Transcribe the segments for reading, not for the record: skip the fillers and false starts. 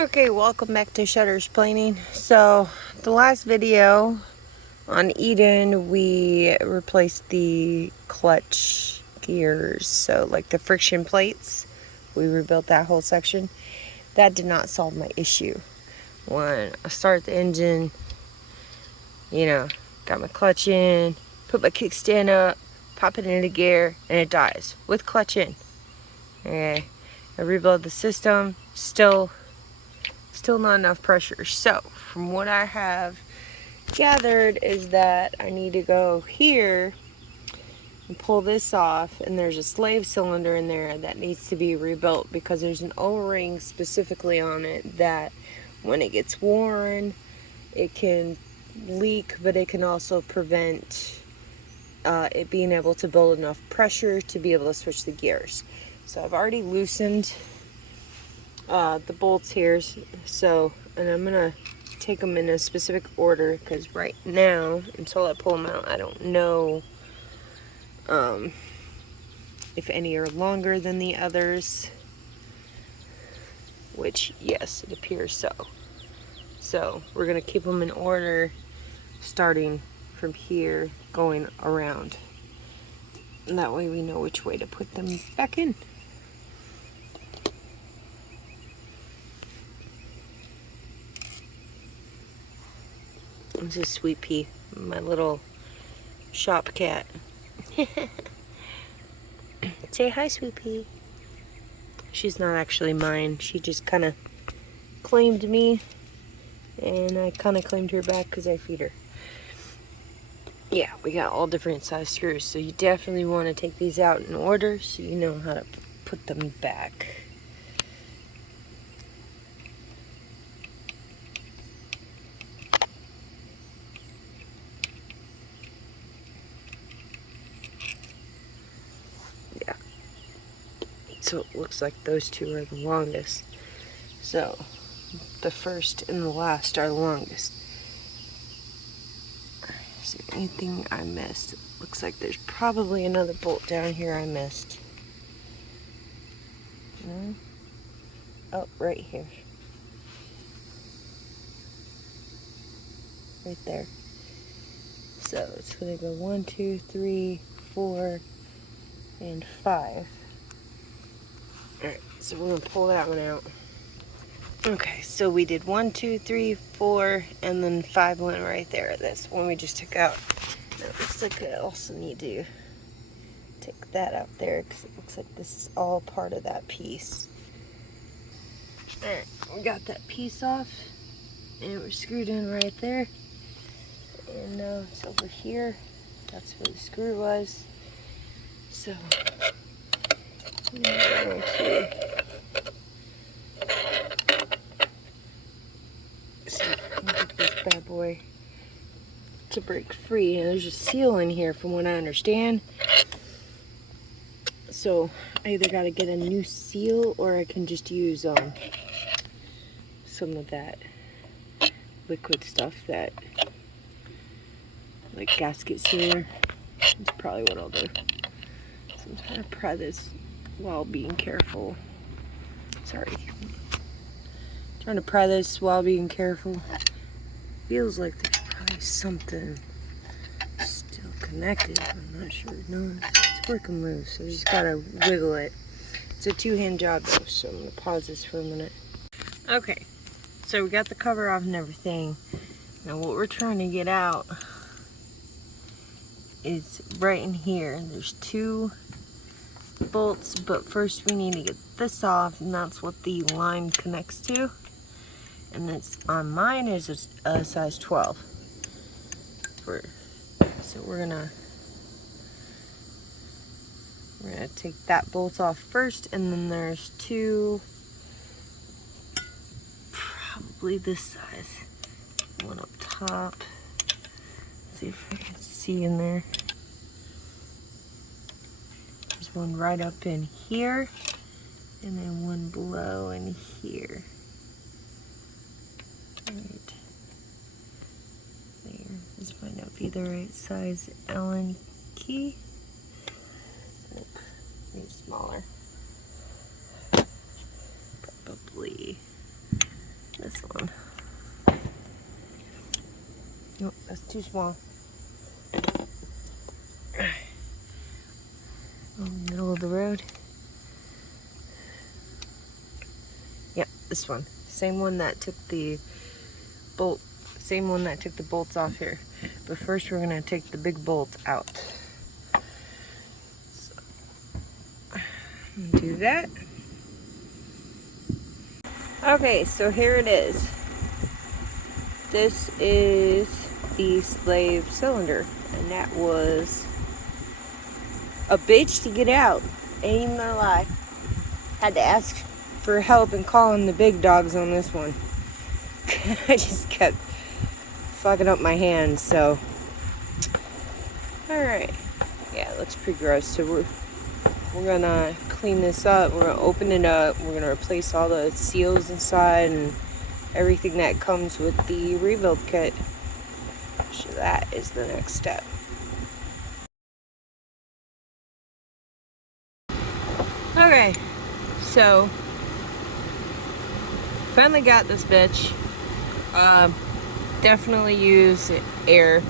Okay, welcome back to Shutters Planing. So, the last video on Eden, we replaced the clutch gears, so like the friction plates. We rebuilt that whole section. That did not solve my issue. When I start the engine, got my clutch in, put my kickstand up, pop it into gear, and it dies with clutch in. Okay, I rebuild the system, still not enough pressure. So from what I have gathered is that I need to go here and pull this off, and there's a slave cylinder in there that needs to be rebuilt because there's an O-ring specifically on it that when it gets worn it can leak, but it can also prevent it being able to build enough pressure to be able to switch the gears. So I've already loosened the bolts here, and I'm gonna take them in a specific order because right now, until I pull them out, I don't know if any are longer than the others, which yes, it appears so. So we're gonna keep them in order, starting from here going around, and that way we know which way to put them back in. This is Sweet Pea, my little shop cat. Say hi, Sweet Pea. She's not actually mine. She just kind of claimed me, and I kind of claimed her back because I feed her. Yeah, we got all different size screws, so you definitely want to take these out in order so you know how to put them back. Yeah. So it looks like those two are the longest. So the first and the last are the longest. Is there anything I missed? It looks like there's probably another bolt down here I missed. No? Oh, right here. Right there. So it's going to go 1, 2, 3, 4, and 5. Alright, so we're going to pull that one out. Okay, so we did 1, 2, 3, 4, and then 5 went right there. That's one we just took out. Now, it looks like I also need to take that out there because it looks like this is all part of that piece. Alright, we got that piece off, and we're screwed in right there. And now it's over here. That's where the screw was. So I'm going to see if I can get this bad boy to break free. And there's a seal in here from what I understand. So I either got to get a new seal or I can just use some of that liquid stuff that, like gasket sealer. That's probably what I'll do. So I'm trying to pry this while being careful. Sorry. Trying to pry this while being careful. Feels like there's probably something still connected. I'm not sure. No, it's working loose. I just gotta wiggle it. It's a two-hand job though, so I'm gonna pause this for a minute. Okay, so we got the cover off and everything. Now what we're trying to get out is right in here. There's 2 bolts, but first we need to get this off, and that's what the line connects to. And it's on mine is a size 12. So we're gonna take that bolt off first, and then there's 2, probably this size. One up top. Let's see if I can see in there. There's one right up in here, and then one below in here. Right there. This might not be the right size Allen key. Nope. Need smaller. Probably this one. Nope, that's too small. Middle of the road. Yep, this one. Same one that took the bolt. Same one that took the bolts off here. But first we're gonna take the big bolt out. So, do that. Okay, so here it is. This is the slave cylinder, and that was a bitch to get out. Ain't even gonna lie. Had to ask for help and calling the big dogs on this one. I just kept fucking up my hands, so. Alright. Yeah, it looks pretty gross. So we're gonna clean this up. We're gonna open it up. We're gonna replace all the seals inside and everything that comes with the rebuild kit. So that is the next step. Okay, so finally got this bitch. Definitely use air.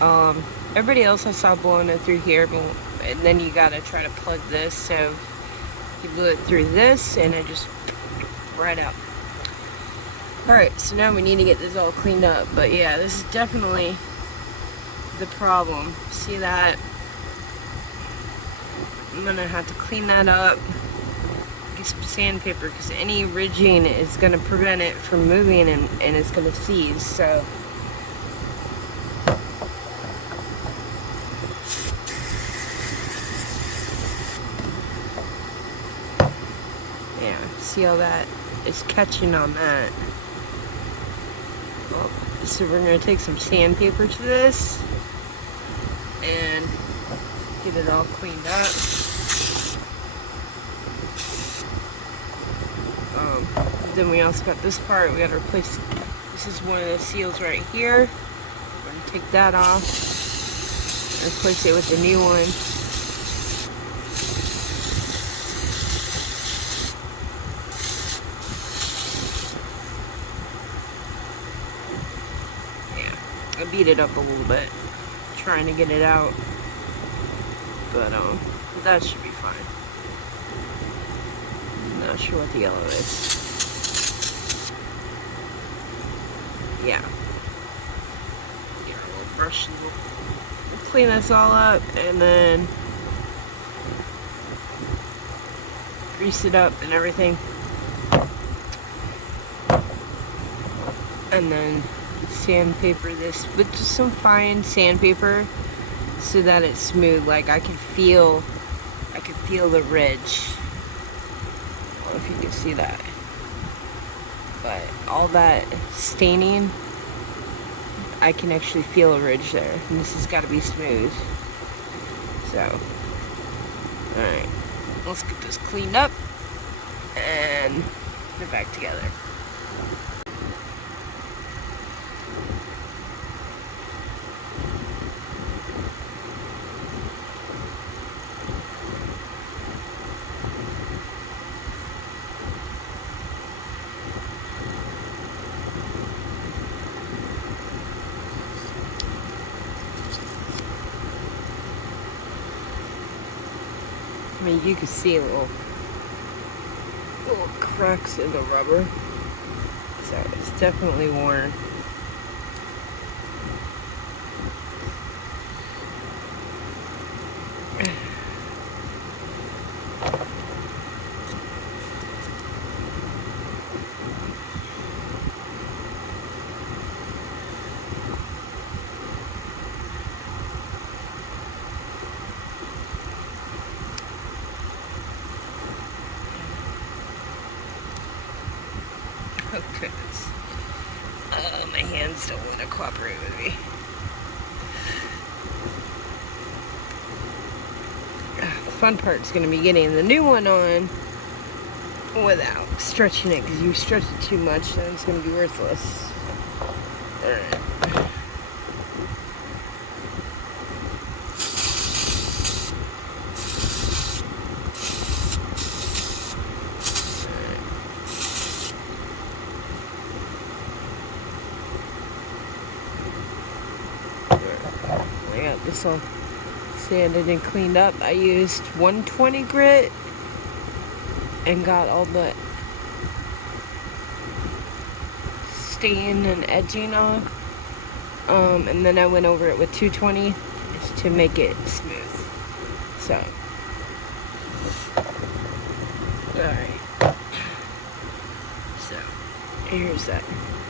Everybody else I saw blowing it through here, and then you gotta try to plug this. So you blew it through this, and it just right out. Alright, so now we need to get this all cleaned up. But yeah, this is definitely the problem. See that? I'm gonna have to clean that up. Get some sandpaper, because any ridging is gonna prevent it from moving, and it's gonna seize. So yeah, see how that is catching on that. Well, so we're gonna take some sandpaper to this and get it all cleaned up. Then we also got this part. We gotta replace. This is one of the seals right here. We're gonna take that off and replace it with the new one. I beat it up a little bit, trying to get it out, but that should be fine. Not sure what the yellow is. Yeah. Get our little brush and we'll clean this all up, and then grease it up and everything, and then sandpaper this with just some fine sandpaper so that it's smooth. Like I can feel the ridge. I don't know if you can see that, but all that staining, I can actually feel a ridge there, and this has got to be smooth. So alright, let's get this cleaned up and put it back together. I mean, you can see little cracks in the rubber, so it's definitely worn. Oh goodness. My hands don't want to cooperate with me. The fun part's going to be getting the new one on without stretching it, because you stretch it too much, then it's going to be worthless. Alright. also sanded and cleaned up. I used 120 grit and got all the stain and edging off. And then I went over it with 220 just to make it smooth. So, alright. So, here's that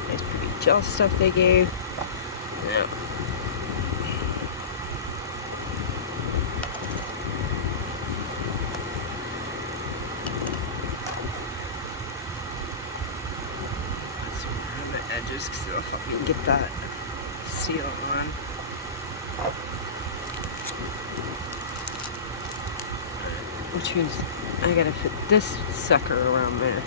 nice pretty gel stuff they gave. Now, edges because it'll help me get that seal on. Which means I gotta fit this sucker around there.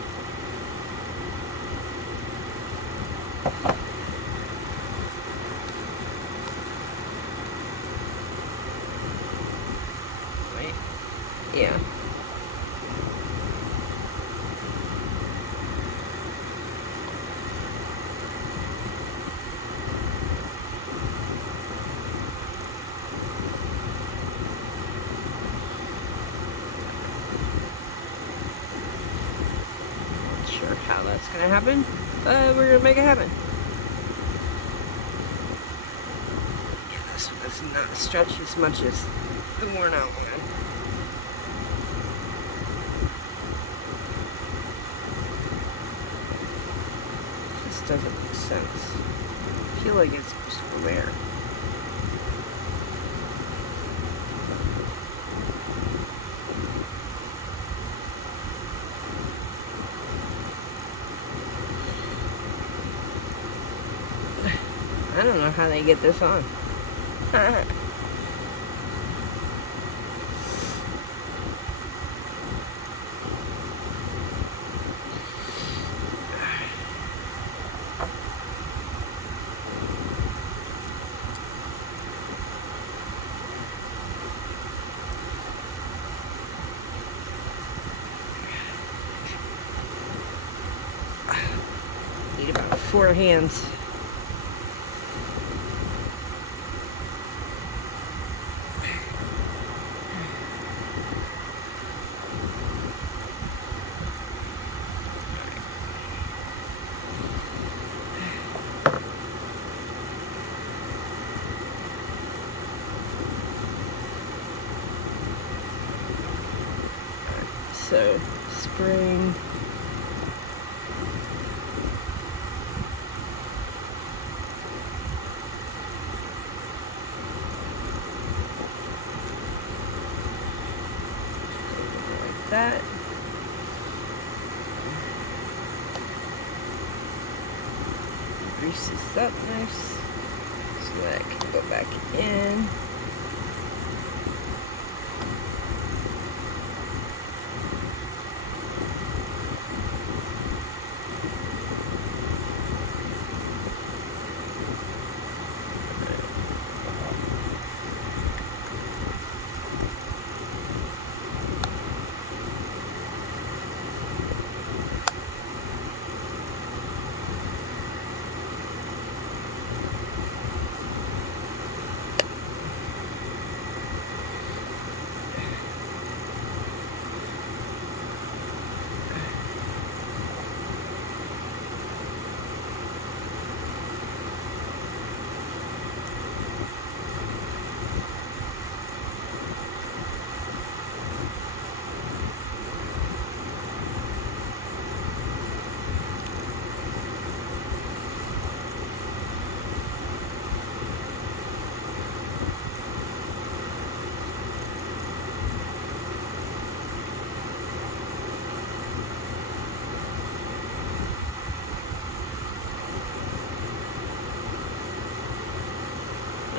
Wait. Yeah. Sure how that's gonna happen, but we're gonna make it happen. Yeah, this one does not stretch as much as the worn out one. This doesn't make sense. I feel like it's square. I don't know how they get this on. Need about 4 hands. So, spring. Like that. Grease this up nice so that it can go back in.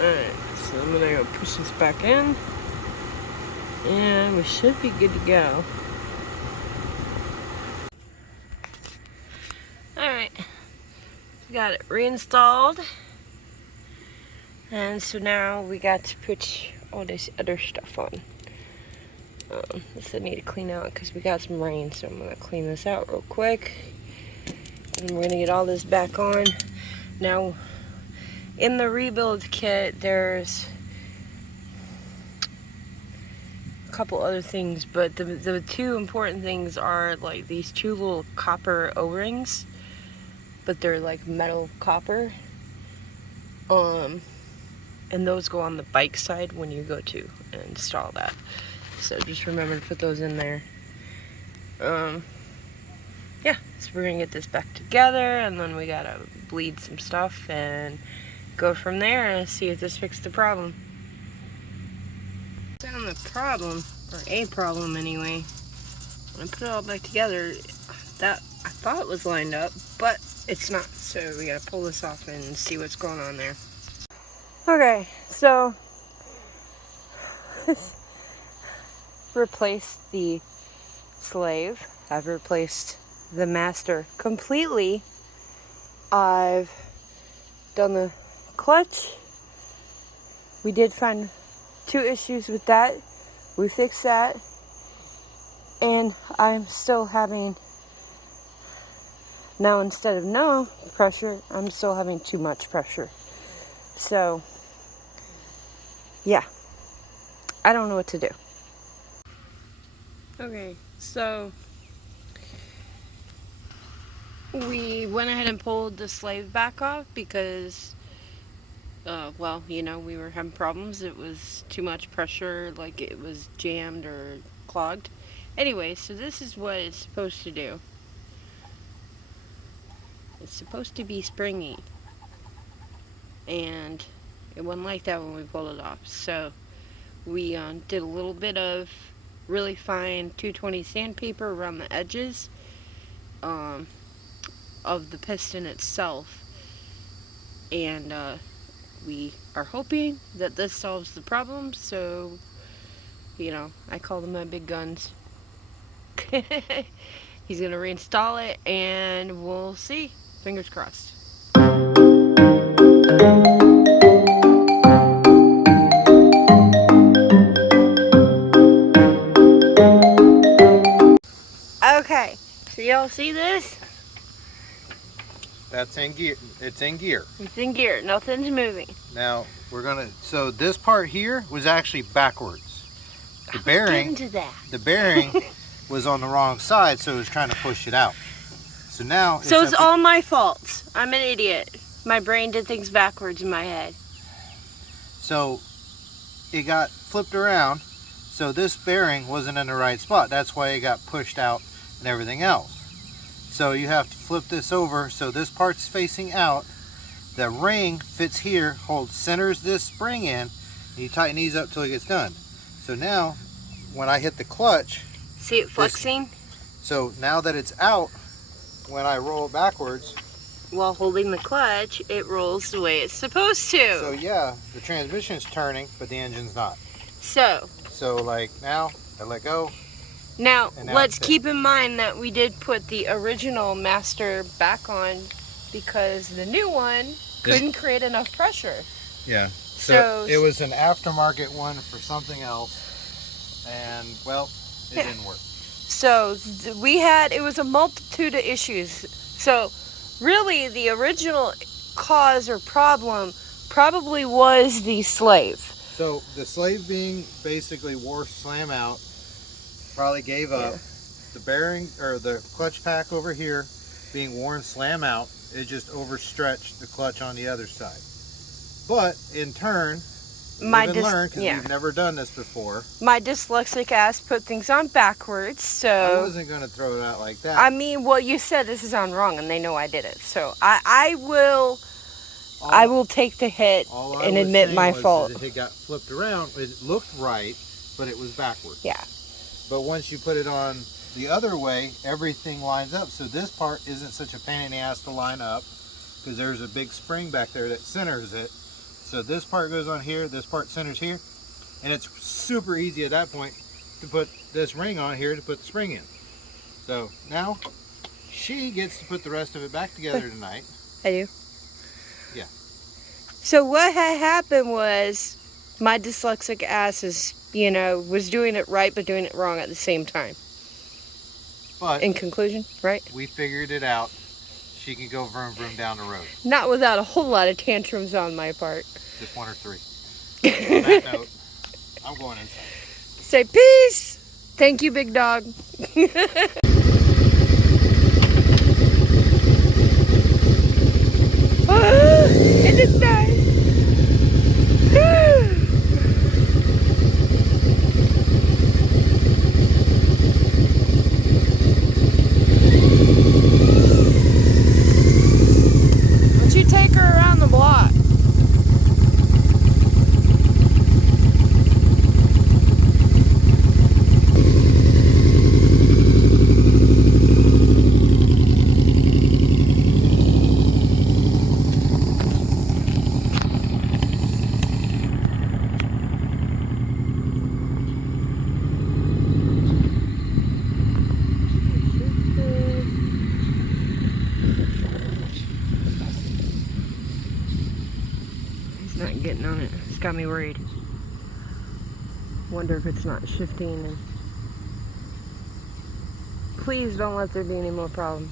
Alright, so I'm gonna go push this back in, and we should be good to go. Alright, got it reinstalled, and so now we got to put all this other stuff on. This I need to clean out because we got some rain, so I'm gonna clean this out real quick, and we're gonna get all this back on. Now, in the rebuild kit, there's couple other things, but the two important things are like these two little copper O-rings, but they're like metal copper. And those go on the bike side when you go to install that. So just remember to put those in there. Yeah, so we're gonna get this back together, and then we gotta bleed some stuff and go from there and see if this fixed the problem. Found the problem, or a problem anyway. When I put it all back together, that I thought it was lined up, but it's not. So we gotta pull this off and see what's going on there. Okay, so replaced the slave. I've replaced the master completely. I've done the clutch. We did find 2 issues with that. We fixed that. And I'm still having, now instead of no pressure, I'm still having too much pressure. So, yeah, I don't know what to do. Okay, so we went ahead and pulled the slave back off because, well, you know, we were having problems. It was too much pressure, like it was jammed or clogged. Anyway, so this is what it's supposed to do. It's supposed to be springy, and it wasn't like that when we pulled it off. So we did a little bit of really fine 220 sandpaper around the edges of the piston itself, and we are hoping that this solves the problem. So, you know, I call them my big guns. He's gonna reinstall it, and we'll see. Fingers crossed. Okay, so y'all see this? That's in gear. It's in gear. It's in gear. Nothing's moving. Now we're gonna. So this part here was actually backwards. The bearing. The bearing was on the wrong side, so it was trying to push it out. So now. So it's all my fault. I'm an idiot. My brain did things backwards in my head. So it got flipped around. So this bearing wasn't in the right spot. That's why it got pushed out and everything else. So you have to flip this over so this part's facing out. The ring fits here, centers this spring in, and you tighten these up till it gets done. So now, when I hit the clutch, see it flexing? So now that it's out, when I roll backwards, while holding the clutch, it rolls the way it's supposed to. So yeah, the transmission's turning, but the engine's not. So like now, I let go. Now let's keep in mind that we did put the original master back on because the new one couldn't create enough pressure. Yeah. So it was an aftermarket one for something else, and well, it didn't work. So it was a multitude of issues. So really the original cause or problem probably was the slave. So the slave being basically wore slam out, probably gave up. Yeah. The bearing or the clutch pack over here being worn slam out, it just overstretched the clutch on the other side. But in turn, learned because we've never done this before. My dyslexic ass put things on backwards, so I wasn't going to throw it out like that. I mean, well, you said this is on wrong, and they know I did it. So I will take the hit and admit my fault. It got flipped around. It looked right, but it was backwards. Yeah. But once you put it on the other way, everything lines up. So this part isn't such a pain in the ass to line up because there's a big spring back there that centers it. So this part goes on here, this part centers here, and it's super easy at that point to put this ring on here to put the spring in. So now she gets to put the rest of it back together tonight. I do? Yeah. So what had happened was my dyslexic ass was doing it right but doing it wrong at the same time. But in conclusion, right? We figured it out. She can go vroom vroom down the road. Not without a whole lot of tantrums on my part. Just 1 or 3. On that note, I'm going inside. Say peace. Thank you, big dog. It just died. Why don't you take her around the block? Not getting on it. It's got me worried. Wonder if it's not shifting. And please don't let there be any more problems.